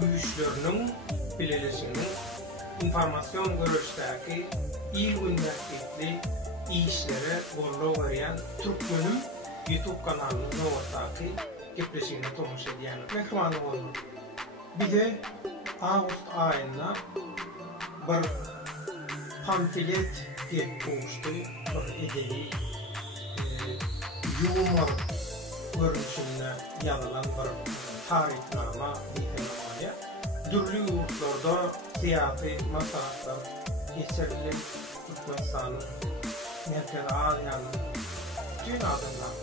güýçleriniň bilelesiniň informasyon görüşdäki ilgünlükli işlere gorlaw berýän Türkmenim YouTube kanalynyň nowatdaky gepleşigine tomuş edýän mehmany boldy. Bize Ağustos aýynda bir pamflet diýip goýuşdy, bir edebi humor görünüşinde ýazylan bir tariknama diýilýär. Dürli ýurtlarda siýasy maslahatlar geçirilen Türkmenistanyň Merkez Aziýanyň bütün adamlar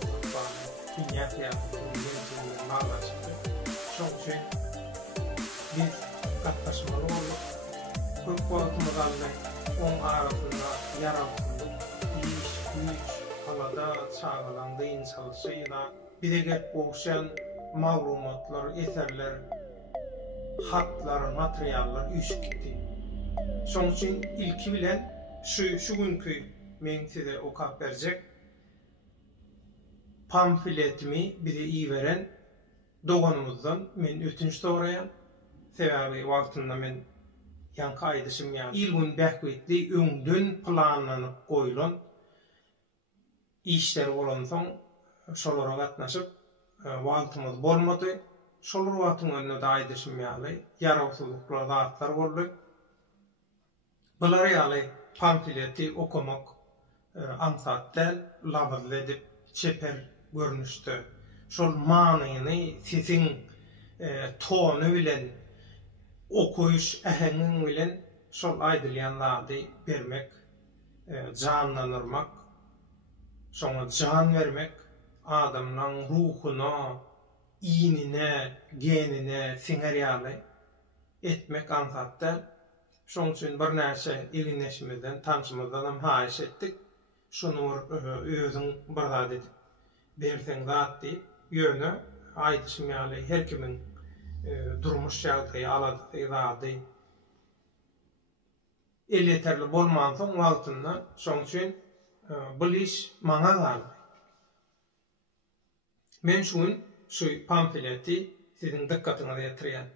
dünya siýasatyny malaşdy. Şoň üçin biz gatnaşmaly bolduk. Köp wagtymyzdy oň arasynda ýaratdyk iş, güýç, halada çağılan dynçalyşyla bize gelip goşan maglumatlar, eserler, hatlar, materiallar üýşüp gitdi. Şoň üçin ilki bilen şu günkü men size okap berjek pamfletimi bize iyi veren doganymyzdan men ötünç soraýan. Sebäbi wagtynda men ýanky aýdyşym ýa ilgün bähwetli öňden planlanyp goýulan işler bolan soň şolara gatnaşyp wagtymyz bolmady. Şolar wagtyň önüne de aýdyşym ýaly ýarawsuzlyklar zatlar boldy. Bular ýaly pamfleti okumak ansatdan labadly edip çeper görnüşde. Şol manyny siziň tonu bilen okuyuş äheňiň bilen şol aýdylýanlardy bermek, canlanyrmak, şoňa can vermek, adamlaň ruhuna, iýnine, genine siňerýärli etmek ansatda. Şoň üçin bir näçe ilginleşmeden, tanşymyzdan hem haýyş etdik. Şonu özüň bir zat edip berseň zat diýip ýöne aýdyşym ýaly her kimiň durmuş şartı alady yeterli bolman soň wagtynda şoň üçin bu iş maňa gardy. Men şu pamfleti siziň dikkatyňize ýetirýän.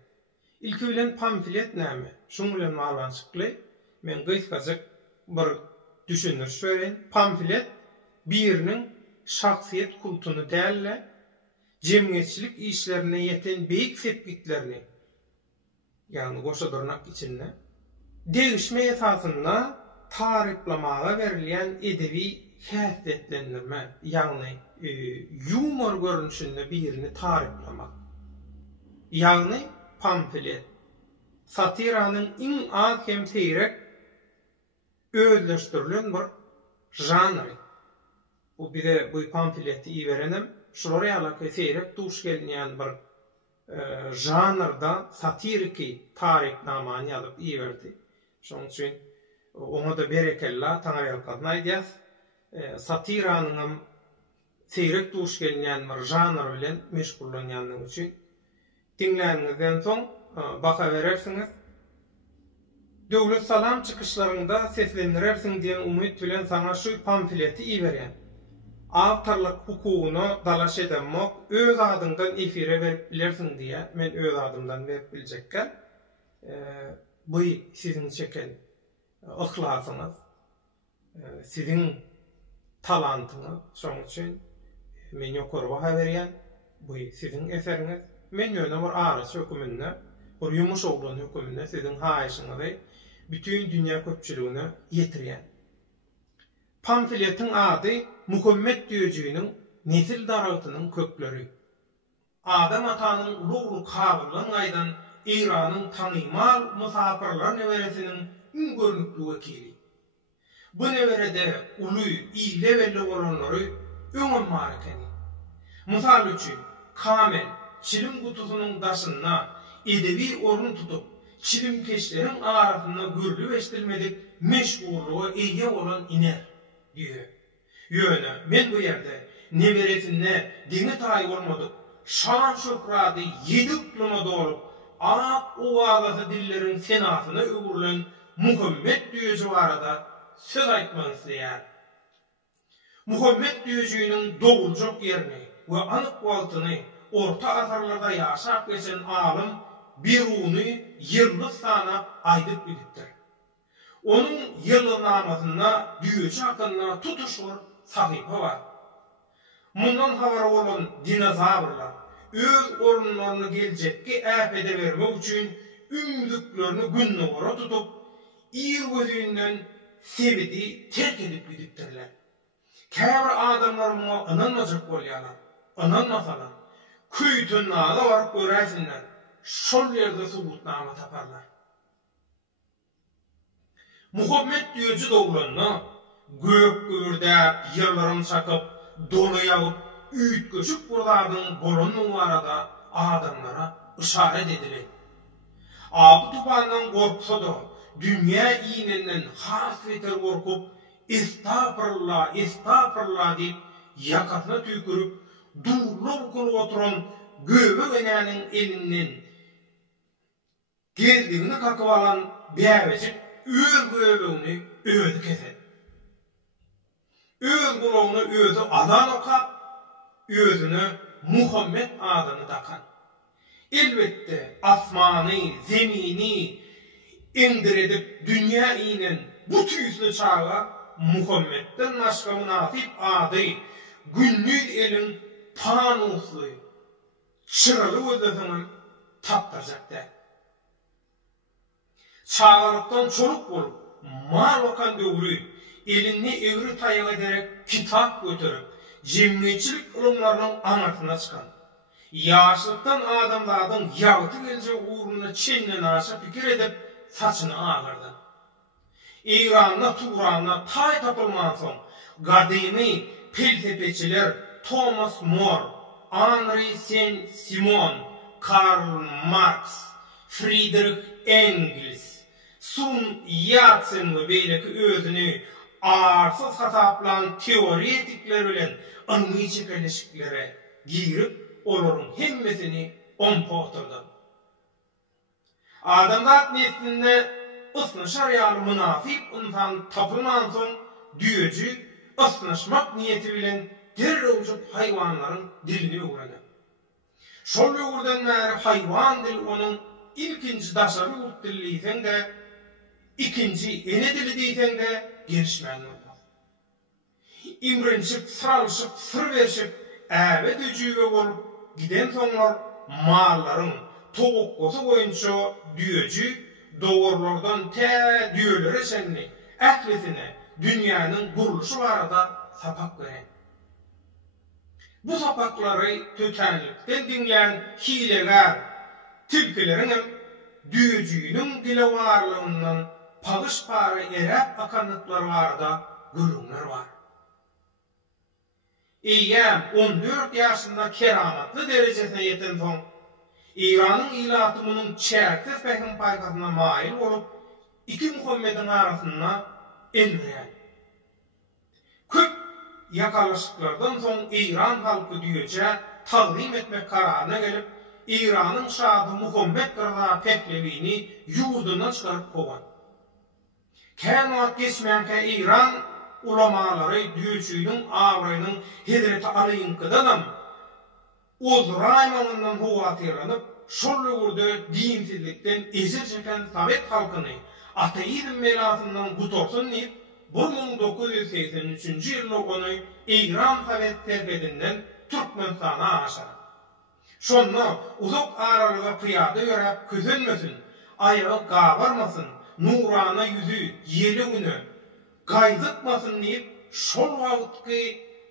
İlki bilen pamflet näme? Şoň bilen maňlanşykly men gysgaçyk bir düşünür söýen. Pamflet biriniň şahsiýet kultuny dälle cemiyetçilik işlerine yeten beýik sepkitlerini ýani goşadyrnak içinde degişme esasynda tariflamaga berilýän edebi häsiýetlendirme ýani humor görünüşinde birini tariflamak. Ýani pamflet satiranyň iň az hem seýrek özleşdirilen bir janry. Bu bize bu pamfleti iýerenem şolara ýaly seýrek duş gelýän bir janrda satiriki tariknamany ýazyp iýerdi. Şoň üçin oňa da berekella taňaýalkadyn aýdýas. Satiranyň seýrek duş gelýän bir janr bilen meşgullanýanlygy üçin dinläňizden soň baka berersiňiz. Döwlet salam çykyşlarynda seslendirersiň diýen umyt bilen saňa şu pamfleti iýerýän. Awtarlyk hukugyny dalaş edemok, öz adyňdan efire berip bilersiň diýe men öz adymdan berip biljekkä. Bu siziň çeken ihlasıňyz, siziň talantyňyz, şoň üçin men ýokary baha berýän. Bu siziň eseriňiz. Men ýöne bir araç höküminde, bir ýumuş oglan höküminde siziň haýyşyňyzy bütün dünýä köpçüligine ýetirýän. Pamfletin ady Muhammed diýejiginiň nesil daragynyň kökleri. Adam atanyň ulug kabyllygyny aýdan Iranyň tanymal musafirlar neweresiniň iň görnükli wekili. Bu newerede uly, ýyly belli bolanlary öňe marakany. Mysal üçin Kamel çilim gutusynyň daşyna edebi orun tutup çilim keşleriň arasynda gürlü beşdirmedik meşgulluğa eýe bolan iner diýer. Ýöne men bu ýerde neberesine diňe taý bolmadyk, şan şöhrady ýediklime dolup, Arap owazy dilleriň senasyna öwürlen Muhammed diýeji barada söz aýtmak isleýär. Muhammed diýejiginiň doguljuk ýerini we anyk wagtyny orta asarlarda ýaşap geçen alim bir uunu yıllı sana aydıp bilipdir. Onun yıllı namatına, düyücü hakkında tutuşur sahipa var. Mundan haber olan dinozavrlar, öz orunlarını gelecekki äpede vermek için ümdüklerini günlü ora tutup, İr gözünden sevidi terk edip gidipdirler. Käbir adamlar buna ınanmacak bolýarlar, ınanmasalar, küýtün naga barıp göräsinler, şol yerde subutnama taparlar. Muhammed diýüji doglanna, gök gürde yıllarım çakıp, dolu yağıp, üýt göçüp burdadyň bolanyň arada adamlara işaret edilir. Abu tupandan korksa da, dünya iğnenden hasreter korkup, estağfurullah, estağfurullah deyip, yakasına tükürüp, durlu bukulu oturan göbek enäniň elinden gezdigini kakıp alan bäbecik öz göbeğini özü keser. Öz kulağını özü adan okap, özünü Muhammed adını takan. Elbette asmanı, zemini indir dünya inen bu tüysü çağa Muhammed'den başka münasip adı günlük elin panuslu çıralı ödesini taptıracaklar. Çağırıktan çoluk bulup mal okan dövrü elini evri tayağı ederek kitap götürüp cemiyetçilik ılımlarının anlatına çıkan yaşlıktan adamlardan yağıtı gelecek uğruna çenini aşağı fikir edip saçını ağırdı. İran'la Turan'la tay tapılman son gadimi peltepeçiler Thomas More, Henri Saint-Simon, Karl Marx, Friedrich Engels, Sun Yat-sen ve beyleki özünü arsız hataplan teoretikler bilen anmı çepeleşiklere girip olorun hemmesini ompa oturdu. Adamlar neslinde ısnışar ýaly münafik untan tapılman son düýüjü ısnışmak niyeti bilen derrewjup hayvanlaryň dilini öwredi. Şol ýurdan bäri hayvan dil onun ilkinji daşary urt dili diýsen de, ikinji ene dili diýsen de gelişmän bolmaz. İmrençip, sıralışıp, sır berişip, äbe düjüge bolup giden soňlar mallaryň togukgosu boýunça düýüjü doğurlardan te düýelere senli ählisine dünýäniň guruluşy barada sapak beren. Bu sapaklary tötenlikden dinleyen hileler, tilkileriň düýüjüniň dile warlygyndan pagyş pary erep akanlyklary barada gürüňler var. Eýem 14 ýaşynda keramatly derejesine ýeten soň İran'ın ilatımının çerksiz fehim paykasına mail olup iki Muhammed'in arasına elmeyen. Köp yakalaşıklardan son İran halkı düýece taqdim etmek kararına gelip İran'ın şahı Muhammed Rıza Pehlevi'ni yurdundan çıkarıp kovan. Känwat geçmeýänke İran ulamaları düýçüýüň awraýynyň Hezreti Ali'ňkydanam Uzraýmanyndan huwatyrlanyp, şol ýurda dinsizlikden ezil çeken Sowet halkyny ateizm melasyndan gutorsun diýip 1983-nji ýyly ony İran Sowet terbiýetinden Türkmenistana aşar. Şonu uzak aralyga pyýada ýörep közenmesin, aýagy gabarmasyn, nurana ýüzü ýeli güne gaýdytmasyn diýip şol wagtky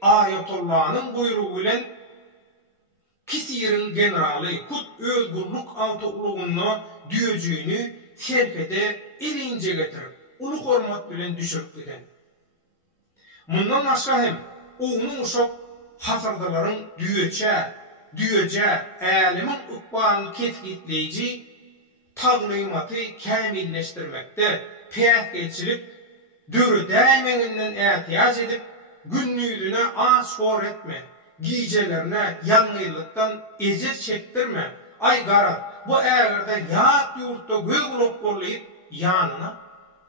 Ayatullah'nyň buyrugy bilen Kisirin generali Kut özgürlük awtoglugyna düýüjüni serpede elinje getirip, ulu hormat bilen düşürip giden. Mundan başga hem onuň uşak hasardalaryň düýeçe älimiň ukbany ketgitleýiji taglymaty kämilleşdirmekde päýtgeçilik döre däýmeginden ähtiýaç edip günlüğüne aşor etme. Gijelerine yanlılıktan eziyet çektirme. Ay garat, bu ägerde ýat ýurtda göz bulup bolýyp ýanyna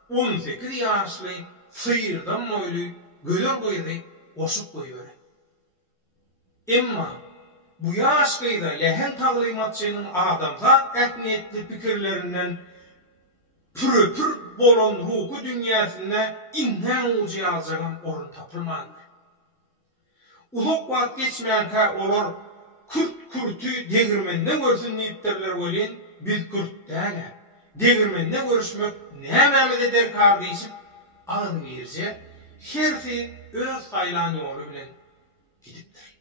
18 ýaşly sıyırdan moýly gözer goýdy goşup goýber. Emma bu yaşkıyda lehen taglimatçının adamzat etniyetli fikirlerinden püröpür bolon ruhu dünyasında innen ucu alacağın orun tapılmandır. Uzak vaat geçmeyen olur kürtü degirmenden görsün neyipterler olin, biz kürt değil. Degirmenden görüşmek ne mehmet eder kardeşim? Ağın verirse, hersi öz haylan yolu bilen gidiptir.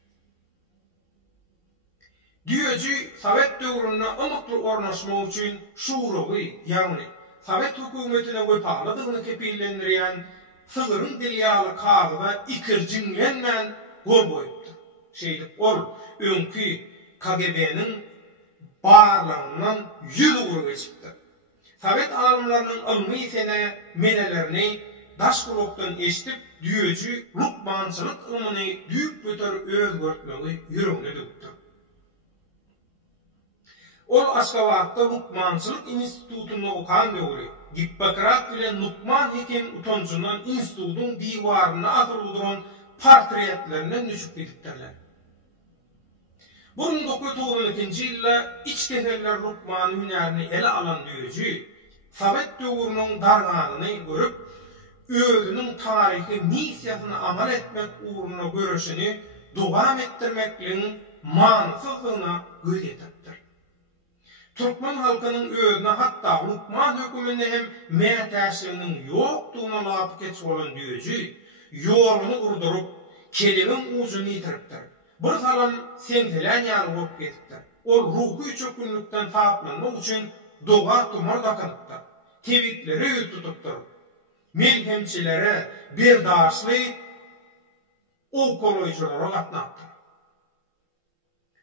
Düyöcü Sovet dövründe ımıklı ornaşma için şuuruğu, yani Sovet hükümetine göpağladığını kepillendiren sığırın dilyalı kağıda ikircinlenmen gol boyuptur. Şeylik ol, önkü KGB'nin bağırlarından yüzü vuru geçiptir. Sovet alımlarının ilmi sene menelerini daş kuloktan eşitip düyöcü lukmançılık ılmını düyüp bütür öz görtmeyi yürümlüdüktür. Ol Aşgabat'ta Lukmançılık İnstitutunda okan döwri Hippokrat bilen Lukman Hekim utançından institutun diwarına atılıdıran portretlerinden düşüp gidipdirler. 1992 ýylda içkeherler Lukman hünerini ele alan düýüji Sovet döwrüniň darganyny görüp özünün tarihi missiýasyny amal etmek uğruna görüşini dowam etdirmekliň mansızlygyna göz ýetiripdir. Türkmen halkynyň özüne hatta Lukman hökümine hem mätäşliginiň ýokdugyna lapy geçip bolan düýüji ýoluny urdurup kelimeň ujuny ýitiripdir. Bir salam sentelen ýaly bolup getipdir. Ol ruhy çökünlükden taplanmak üçin doga tumar dakanypdyr. Tebitleri ýüz tutupdyr. Melhemçilere bir daşly okoloýjylara gatnapdyr.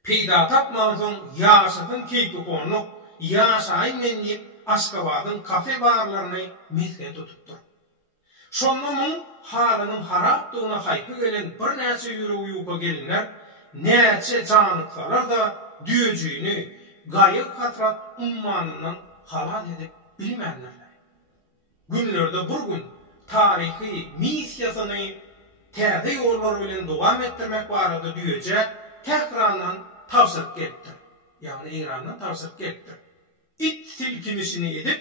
Peýda tapman soň ýaşadyn keýpi konup, ýaşaýyn menip Aşgabatyň kafe barlaryny mezgil tutupdyr. Şondan halynyň harapdygyna haýpy gelen bir näçe ýüregi ýupa gelinler, näçe janyksalar da düýüjini gaýyk hatrat ummanynyň halal edip bilmänler. Günlerde bir gün tarihi missiýasyny täze ýollar bilen dowam etdirmek barada düýeje Tehrandan tavsiýet gelipdir. Ýagny Irandan tavsiýet gelipdir. İç silkinişini edip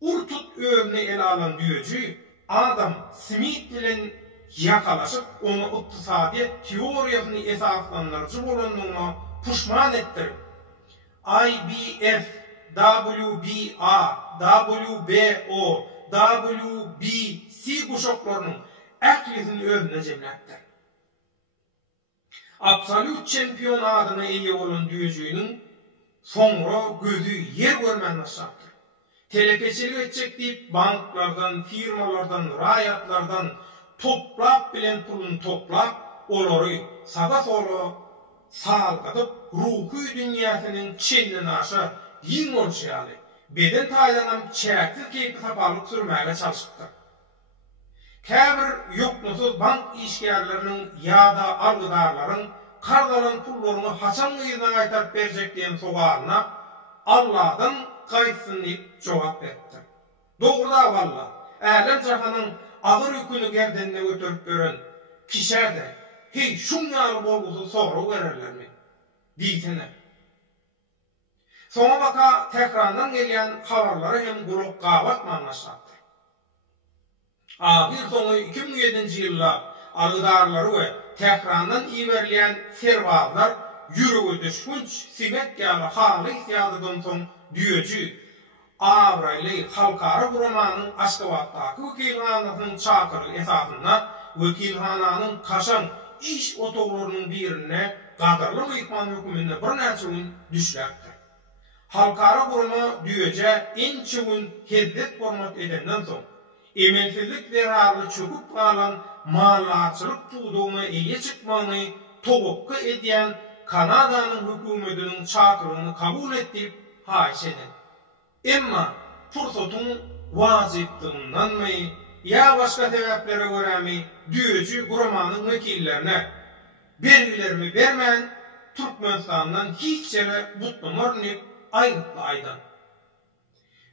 urtut öwrüne ele alan düýeji Adam Smith bilen ýakalaşyp onu ykdysadiyet teoriýasyny esaslandyrjy bolanlygyna puşman etdirip IBF, WBA, WBO, WBC guşoklarynyň ählisini özüne jemläpdir. Absolut çempion adyna eýe bolan düýüjiniň soňra gözü yer görmän başlapdyr. Telekeçilik etjek diýip banklardan, firmalardan, raýatlardan toplap bilen pulun toplap, olary saga-sola salgadyp ruhy dünýäsiniň çenini aşa ýyň bolşýaly. Beden taýdanam çäksiz keýpi tapalyk sürmäge çalyşypdyr. Käbir ýoknusuz bank işgärleriniň ýa-da algydarlaryň kardalan pullaryny haçan ýyna gaýtaryp berjek diýen sowalyna Allahdan gaýtsyn diýip jogap berdi. Dogruda walla, älen jahanyň agyr ýüküni gerdenine götürüp beren kişäde hey şuňaly bolguzy sogru bererlermi? Diýseler. Soňa baka Tehrandan gelýän habarlary hem guruk gabat manlaşapdy. Ahir soňy 2007-nji ýylda algydarlary we Tehrandan iýerilýän serwazlar ýüregi düşkünç simet ýaly haly ýadydan soň düýeji Abraýly halkara guramanyň Aşgabatdaky wekilhanasynyň çakyry esasynda wekilhananyň kaşan iş otoglarynyň birine gadarly mehman höküminde bir näçe gün düşläpdi. Halkara gurama düýeje ençe gün hezdet hormat edenden soň emelsizlik zerarly çöküp galan mallarçylyk tuğdugyna eýe çykmany togukka edýän Kanadanyň hökümetiniň çakyryny kabul etdi haýyş eden. Emma fursatyň wajypdygyndammy ýa başga sebeplere görämi düýeji guramanyň wekillerine belgilerimi bermän Türkmenistandan hiç ýere butlanmaryny aýryply aýdan.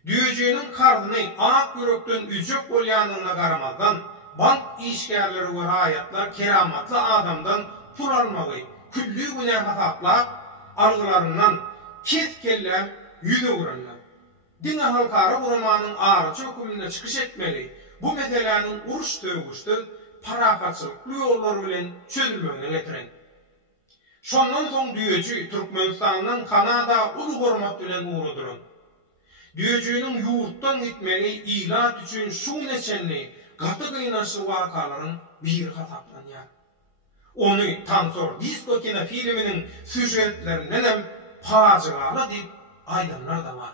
Düýejiniň kardyny ak ýürekden üzük bolýanyna garamazdan bank işgärleri we raýatlar keramatly adamdan pul almagy küllü güne hataplap, algılarından tez kellem yüze vuranlar. Dine halkara buramanın ağrıcı hükümüne çıkış etmeli. Bu meselenin uruş tövgüştü, parakatçılıklı yollar bilen çözülmöne getiren. Şondan soň düýeji Türkmenistan'dan Kanada ulu hormat bilen uğrudurun. Düýejiniň ýurtdan gitmegi ilat üçin şu neçenli gaty gynançly wakalaryň bir hataplanýar. Onu Tansor Disco kino filminiň süjetlerinden hem facialy diýip aýdanlar da var.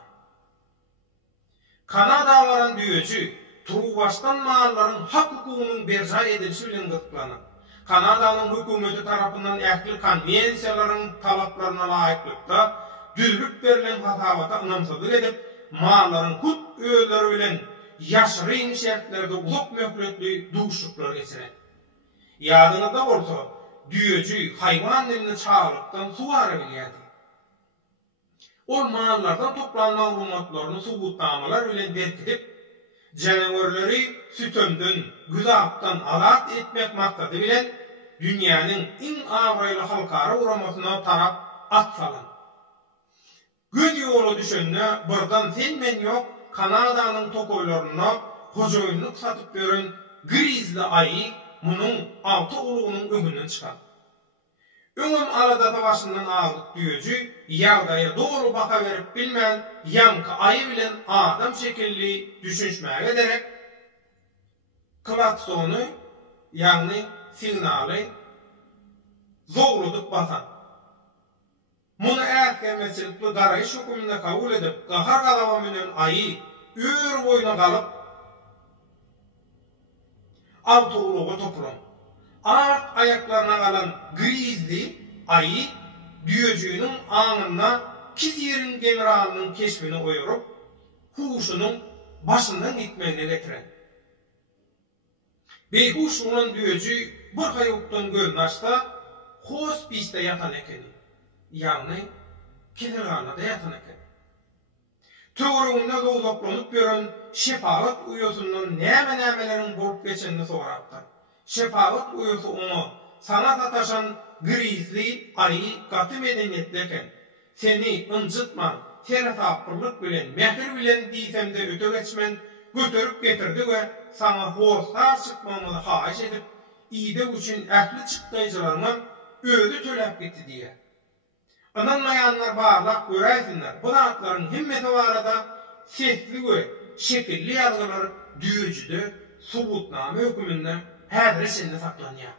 Kanada varan düýeji Turuwaşdan mallaryň hak hukugynyň berja edilişi bilen gytlanýar. Kanada'nın hükümeti tarafından ähli konvensiýalaryň talaplaryna laýyklykda düzlük berilen hatawata ynamsızlyk edip, mallaryň kut öýleri bilen ýaşyryn şertlerde uzak möhletli duşluklar geçiren. Ýadyňyzda bolsa, düýeji haýwan dilini çağırykdan suwara bilýärdi. Ol mallardan toplanma maglumatlaryny subutnamalar bilen berkitip, canawarlary sütönden, güzapdan azat etmek maksady bilen dünýäniň iň awraýly halkara uramasyna tarap atsalan. Gün ýoly düşünne birden sen men ýok, Kanadanyň tokoýlaryna hojoýynlyk satyp beren grizli aýy munyň 6 ulugynyň öňünden çykan. Öňüm arada da başyndan agyp düýeji, ýagdaýa dogry baka berip bilmän ýanky aýy bilen adam şekilli düşünşmäge ederek klaksony, ýagny signaly zogrudyp basan. Muny ähkemçilikli garaýyş hükümine kabul edip, gahar galawa bilen aýy ür boýuna galyp awtoluga toplan. Art ayaklarına galan grizli aýy düýejiniň aňyna Kizirin generalynyň keşfini oýurup, huşunyň başyndan gitmegine getiren. Beýhuş bolan düýeji bir haýokdan gölnaşda hospiste ýatan ekeni. Ýagny kedelganada ýatan eken. Töwreginde dowlaplanyp beren şepagat uýasyndan näme-nämeleriň bolup geçenini sorapdy. Şepagat uýasy onu sanat ataşan grizli aýy gaty medeniýetli eken. Seni ınjytma, terapyrlyk bilen, mehir bilen diýsemde öte geçmen götürüp getirdi we sana horsar çykmamyny haýyş edip, ide üçin ähli çykdyjylaryňa özü töläp gitdi diýe. Ananmaýanlar barlap göräýsinler. Bu zatlaryň himmeti barada sesli we şekilli ýazgylar düýejide subutnama höküminde häzir sende saklanýar.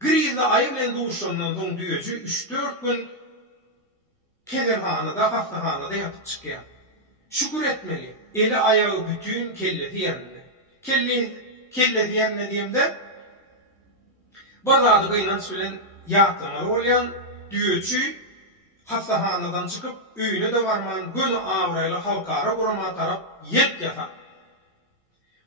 Grizli aýy bilen duşandan soň düýeji 3-4 gün kedelhanada, hastahanada ýatyp çykýar. Şükür etmeli. Eli ayağı bütün kellesi yerinde. Kellesi yerine diýimde bazarda gynanç bilen ýatlamaly bolýan düýeji hastahanadan çykyp öýüne de barman gün awraýly halkara gurama tarap ýet ýatar.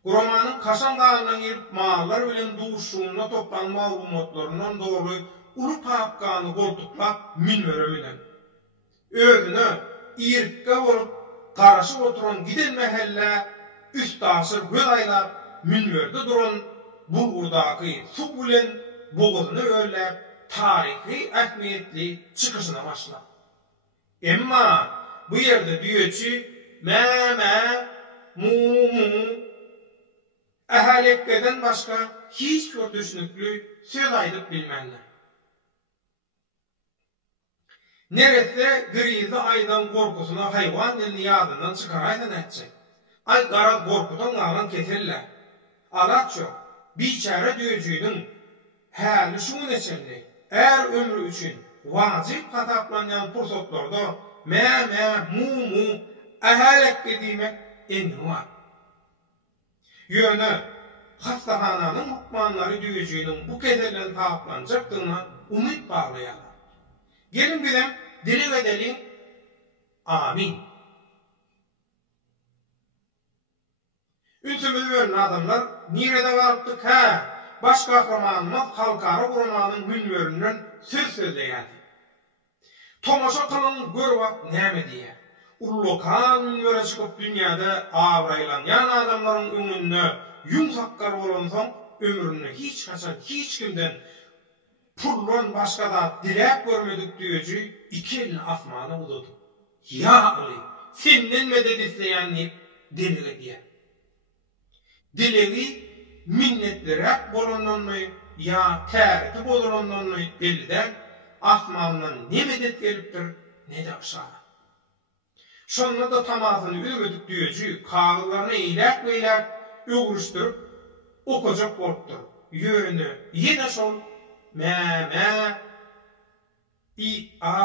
Guramanyň kaşan dağından girip mallar bilen duşuğuna toplanma maglumatlarynyň dogry uly tapkany goltuklap minbere bilen. Özüne irkke bolup garaşyp oturan giden mahelle üstaşyr göz aýlap minberde duran bulgurdaky suw bilen bogyny öýläp tarihi ähmiýetli çykyşyna başlap. Emma bu ýerde düýeji mäme mumu ähälikden başga hiç bir düşünükli söz aýdyp bilmänler. Nerede grizli aýdan gorkusuna haýwan dilini ýadyndan çykaraýdan etjek. Ay gara gorkudan galan keserler. Alaço, biçare düýejiniň häli şu neçenli, ömrü üçin wajyp hataplanýan pursatlarda mäme mumu ähälik diýmek endi var. Ýöne hastahananyň hukmanlary düýejiniň bu keserlen taplanjakdygyna umyt baglaýar. Gelin bilen dili ve delin amin. Ünsümüz veren adamlar nirede varıptık ha, baş kahramanımız halkara kuramanyň münverininden söz sözleýär. Tomaşa kılın gör bak näme diýe. Ullukan münvere çykyp dünýäde awraýlanýan adamlaryň öňünde yumsakkar bolan soň ömrüni hiç kaçan hiç kimden pullon başga da dilek görmedik diýeji iki elini asmana uzady. Ya Ali, senden meded isleýän dilege diýer. Dilegi minnetlerek bolananmy ya terti bolananmy belden asmandan ne medet gelipdir, ne de aşağı. Şonda da tamasyny öwredip diýeji kağıtlaryny eýlek öwrüşdirip okajak bolupdyr. Ýöne ýene şol mä i a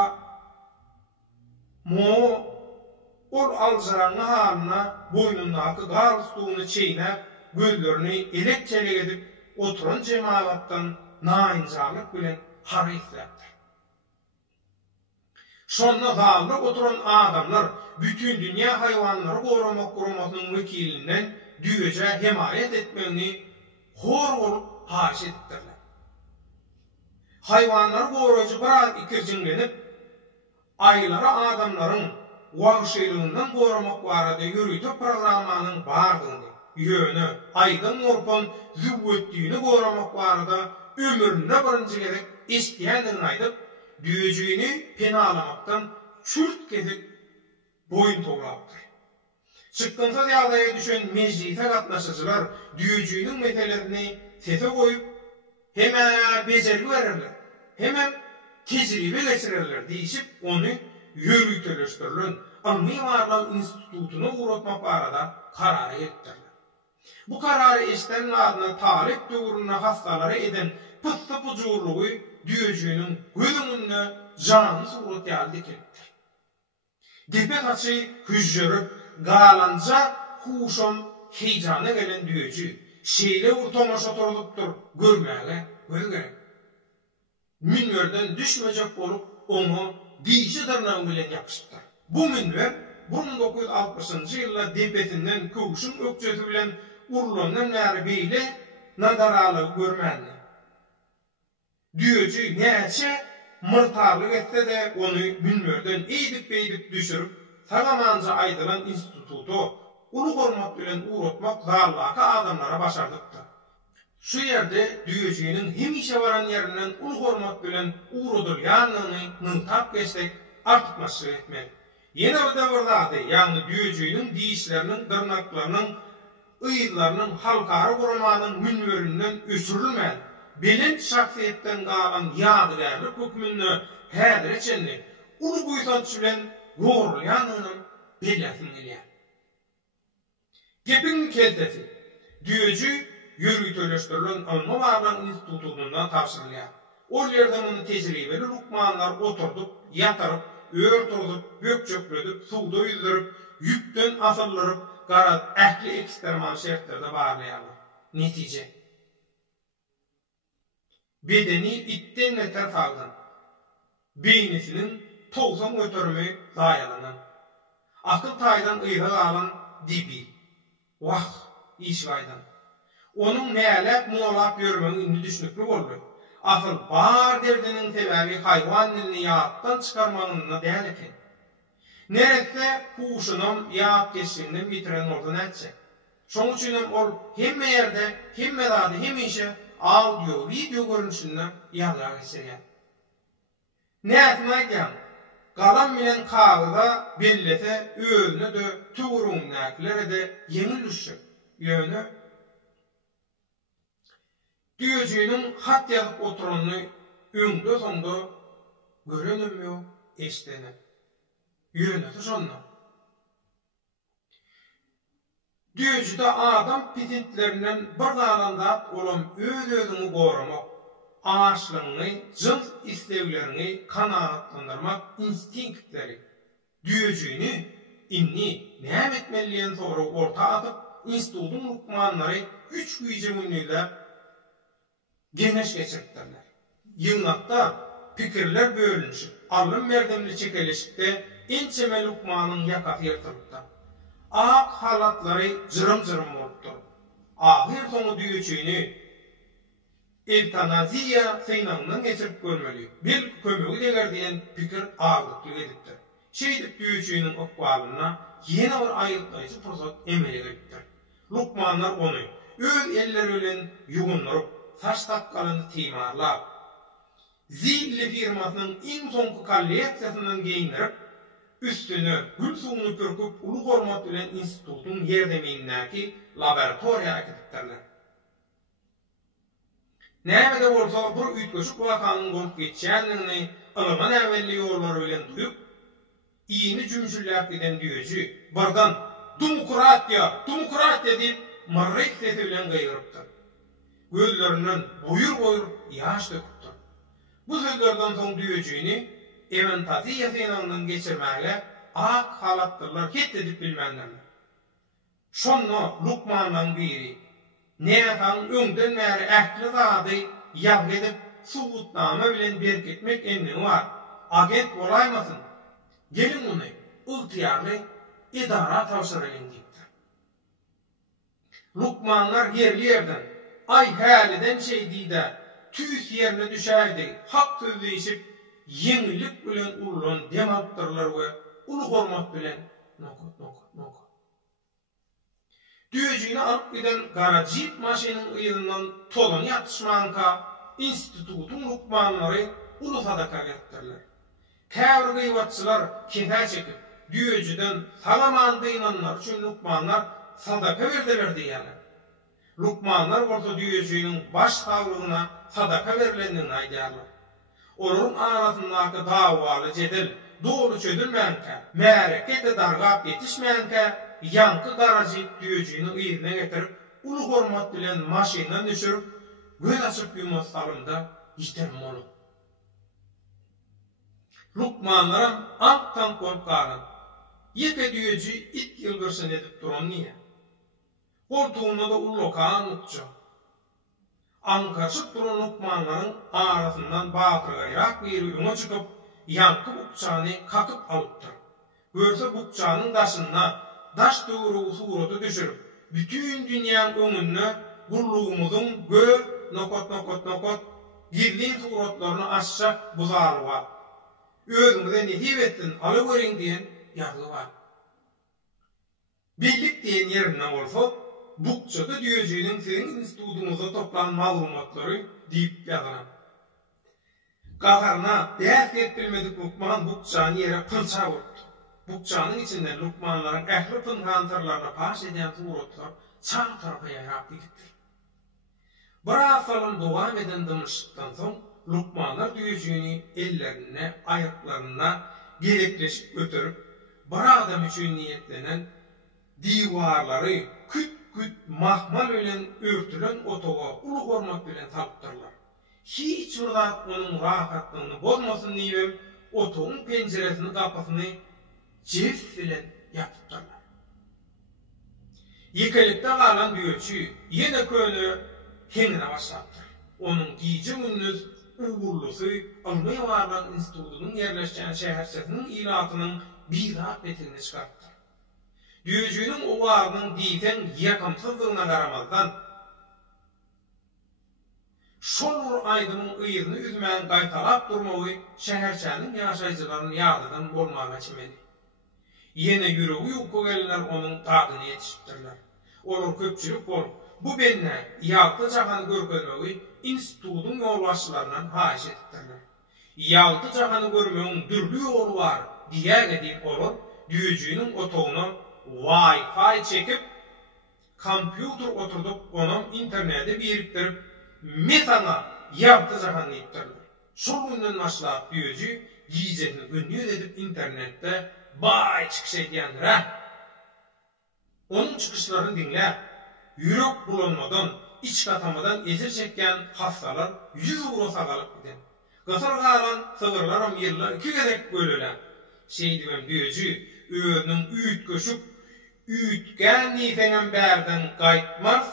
mo ol aljaranyň halyna boýnundaky garstugyny çeýnäp gözlerini elek çelek edip oturan cemaatdan nainjalyk bilen hareketlapdyr. Şonda dağda oturan adamlar bütün dünya hayvanları goramak guramasynyň wekilinden düýeje hemaýet etmegini hor bolup haş etdirler. Hayvanlar gorajy biraz ikirjiňlenip aýlara adamlaryň wagşylygyndan goramak barada ýürüýtip programmanyň bardygyny, ýöne aýdan gorpon züwwetdiýini goramak barada ömürine birinji gerek isleýändigini aýdyp düýejini penalamakdan çürt kesip boyun toglapdyr. Çıkkınsa ýagdaýa düşen meclise gatnaşyjylar düýejiniň meselelerini sese goýup heme bejergi bererler, heme tejribe geçirirler diýişip onu ýörüýteleşdirilen Almy Marlan institutuny uratmak barada karar etdirler. Bu karary eşden adyna talip döwrüne hastalary eden pıstı pujurlugy düýejiniň gözüňünde jany surat ýaldyk. Gepet açy hüjjürüp galanja huşum hejana gelen düýeji şeýle urtamaşa turupdyr görmäge gerek. Minwerden düşmejek bolup onu diýişi dyrnagy bilen ýapyşdyr. Bu minwer 1960-njy ýylda depetinden köwüşüň ökçesi bilen urulanan näre beýle nadaraly görmändi. Düýeji näçe mırtarlyk etse de onu minwerden eýdip düşürüp tagamanja aýdylan institutu ulu hormat bilen uratmak zarlaky adamlara başardypdyr. Şu ýerde düýejiniň hemişe baran ýerinden ulu hormat bilen uradylýanyny nyntab geçsek artykmaşyk etmeli. Ýene bir döwürde ýagny düýejiniň diýişleriniň dyrnaklarynyň ýyllarynyň halkary guramanyň minwerinden öçürilmän bilinç şahsiýetden galan ýadygärlik hökmüni häzir içinde ulu boýsançy bilen gorulýanyny belläsin gelýär. Gepin keltesi düýeji ýörüýteleşdirilen Almy Marlan institutundan tapşyrylýar. Ol ýerde muny tejribeli lukmanlar oturdup, ýatyryp, öýür turup, bökçökledip, suwda ýüzdirip, ýükden asyllyryp, garat ähli ekstremal şertlerde barlaýarlar. Netije bedeni itten neter faldan, beynisinin tolsan götürümü dayalanan, akıl taydan ıyra alan dibi, vah işgaydan. Onun meğlep muğlap görmenin indi düşnüklü oldu. Asıl bar derdinin sebebi hayvan dilini yağıttan çıkarmanına değer eken. Nerede kuşunum yağıt geçtiğinden bitiren orada netçe. Şoň üçin ol hemme ýerde, hemme zady, hemme işe audio, video görünüşünde ýagdaýa geçirýär. Näme aýdýan? Galam bilen kağıda bellese özüne de tuğrunlaklara da yeňil düşür. Ýöne düýejiniň hat ýazyp oturanyny öňde soňda görenmi, eşdenip. Ýöne şonda. Düýejide adam pitintlerinden bir galanda olan öz-özüni goramak, ağaçlygyny, jyns isleglerini kanaatlandyrmak instinktleri. Düýejini inni näme etmeliýän soru orta atyp, institutun lukmanlary üç güýjemünle geneş geçiripdirler. Ýygnakda pikirler bölünşip, alym merdemli çekeleşikde ençeme lukmanyň ýakaty ýertirypdir. Ak halatlary jırım bolupdyr. Ahir soňu düýejini evtanaziya synagynyň geçirip görmeli. Bir kömegi deger diýen pikir aglyk edipdir. Şeýdip düýejiniň okwalyna ýene bir aýytlaýçy pursat emele gelipdir. Lukmanlar onu öz elleri bilen ýugundyryp, saç takkalaryny timarlap, Zilli firmasının en sonku kolleksiyasından giyindirip, üstünü gül suğunu pürküp ulu hormat bilen institutun yerdemeyindeki laboratoriya akitiplerler. Näme de bolsa bir ütköşük vakanın bolup geçýänligini Alman äwelli ýolları bilen duyup, iýini jümşülläp giden düýeji bardan demokratiya diýip marryk sesi bilen gaýrypdyr. Gözlerinden boyur ýaş döküpdir. Bu sözlerden soň düýejini eventasiýa senanynyň geçirmäge ak halatdyrlar ket edip bilmänlerler. Şonno Lukmanyň biri nähaň öňden bäri ähli zady ýag edip subutnama bilen berketmek enni var. Agent bolaýmasyn. Gelin muny yltyýarly idara tawşyrylyň diýipdir. Lukmanlar yerli yerden ay häliden şey diýdi, tüýs ýerine düşäýdi, hak sözleşip ýeňilik bilen urulan demapdyrlar we ulu hormat bilen nokot. Düýejini alyp giden gara jip maşynyň ýygynyň tolan ýatışmanka institutun lukmanlary ulu sadaka getdirler. Käbir gıýbatçylar kete çekip düýejiden salam aldyňlar üçin lukmanlar sadaka berdiler diýerler. Lukmanlar bolsa düýejiniň baş taglygyna sadaka berilenini aýdýarlar. Olaryň arasyndaky dawaly jedil dogry çözülmänkä, märekete dargap ýetişmänkä ýankı garajy düýejini ýerine getirip ulu hormat bilen maşynadan düşürüp göz açyp ýumuşlarynda ýitem bolup. Lukmanlaram aktan korkaran. Ýeke düýeji it ýylgyrşyn edip duran niýe? Ortuğunda da ullokan uçça. Ankaçıp duran lukmanlaryň arasyndan batyrgaýrak bir ýyňa çykyp, ýankı bukçany kakyp alypdyr. Görse bukçanyň daşyna daş döwrügi suraty düşürüp, bütün dünýäň öňünde gullugumyzyň nokot girliň suratlaryny aşşa buzalyga. Özüňizden nehibettin alyberin diýen ýazy bar. Birlik diýen ýerinden bolsa, bukçada düýejiniň seň institutunuzda toplanan maglumatlary diýip ýazylan. Gagarna därt etdirmedik lukman bukçany ýere pylça urupdy. Bukçanyň içinden lukmanlaryň ähli pynhantarlaryna paş eden suratlar çaň tarafa ýaýrap gitdi. Biraz salam dowam eden dymyşykdan soň lukmanlar düýejini ellerine, aýaklaryna gerekleşip götürüp, bir adam üçin niýetlenen diwarlary küt mahmal bilen örtülen otoga ulu hormat bilen tapdyrlar. Hiç zat onuň rahatlygyny bozmasyn diýip, otogyň penjeresini gapasyny jef bilen ýapdylar. Ýekelikde galan düýeçi ýene köni hengine başlapdyr. Onuň giýji gündüz uğurlusy Almany Warlan institutunyň ýerleşen şäherçesiniň ilatynyň bir rahat betigini çykartdy. Düýejiniň o warlygyň diýsen ýakamsyzlygyna garamazdan şol aýdynyň ýygyny üzmän gaýtalap durmagy şäherçäniň ýaşaýjylarynyň ýadydan bolmagy çimeli. Ýene ýüregi ýokko gelenler onuň tagyny ýetişipdirler. Olar köpçülik bolup, bu benne ýalty jahany görkezmegi institutun ýolbaşçylarynyň haýyş etdirler. Ýalty jahany görmegiň dürli ýoly bar diýerdi olar, düýejiniň otogyna Wi-Fi çekip, kompýuter oturdup, onuň internete birikdirip, metana ýalty jahany etdirler. Şol günden başlap düýeji giýjetini önýe edip internetde bay çykyş edýänler. Onuň çykyşlaryny dinläp, ýürek bulanmadan, iç katamadan ezir çekýän hastalar 100 euro sagalyp giden. Gasar galan sygyrlaram ýyllar 2 gezek bölelen. Şeýdigem düýeji özüniň üýtgeşip üýtgän niýseňem bärden gaýtmaz,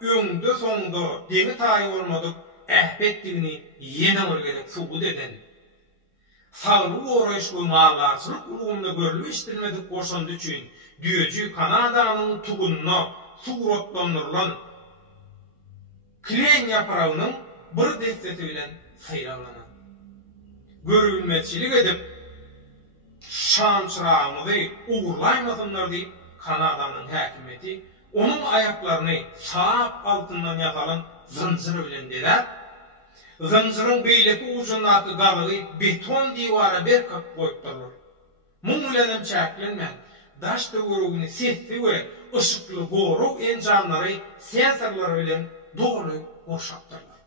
öňde soňda deňi taýy bolmadyk ähbetdigini ýene bir gezek subut eden. Saglyk oraýşy mallarçylyk ulgamda görülip iştilmedik boşandy üçin düýeji Kanadanyň tugununa suratlandyrylan klen ýapragynyň bir destesi bilen saýralanat. Görülmeçilik edip şam çyrağymyzy uğurlaýmasynlar diýip Kanadanyň häkimeti onuň aýaklaryny saap altyndan ýasalan zynjyr bilen dediler. Zıncırın beyleki ucundaki galygy beton diwara berkap goýupdylar. Muň bilen hem çäklenmän, daş töwerugini setdi we ışıklı goru enjamlary sensorlar bilen dogly boşapdyrlar.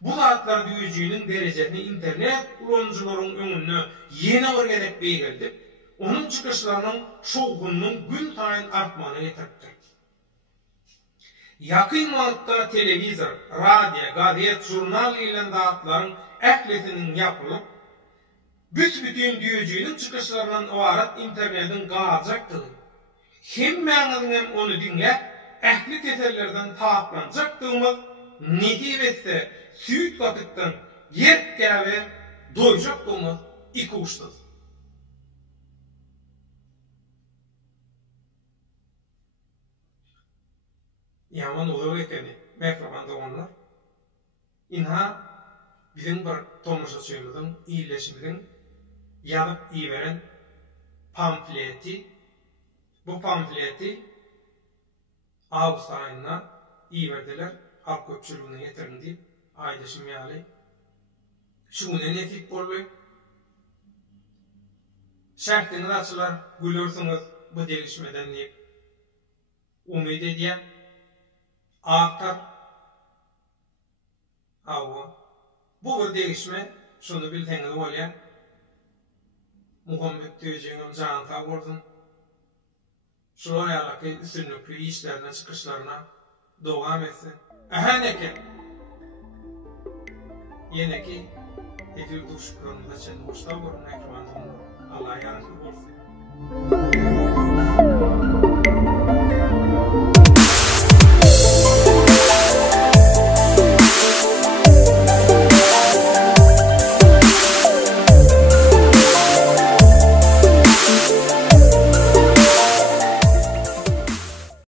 Bu zatlar düýjüniň derejesini internet ulanjylaryň öňüne ýene bir gerek beýgildip, onun çykyşlarynyň şowgunyň gün taýyn artmagyny getiripdir. Yakın wagtda televizor, radio, gazet, jurnal bilen zatlaryň ählisiniň yapılıp, büsbütün düýjüniň çykyşlaryndan ibaret internetin gajakdygy, hemmäňiň onu dinläp, ähli kesellerden taplanjakdygymy, netibetde süýt gatykdan ýerkäbe doýjakdygymy iki uçsuz. Yaman oluyor ekeni, mekrobanda onlar. İnha bizim bir tomuşaçylygym, iyileşimiň ýazyp iýberen pamfleti. Bu pamfleti awgust aýyna iýberdiler, halk köpçüligine getirin diýip aýdyşym ýaly. Şuňa netip boldy. Şähertini açylar, gülürsiňiz bu degişmeden diýip umyt edýän. Aktar awa bu bir degişme şunu bilteňiz bolýar. Muhammed Töjeňem jan sag bolsun. Şolar ýaly üstünlikli işlerine çykyşlaryna dowam etsin. Ähäneki ýene-ki efir duşkyrynda çen boşda bolmaýan Allah ýarky bolsun.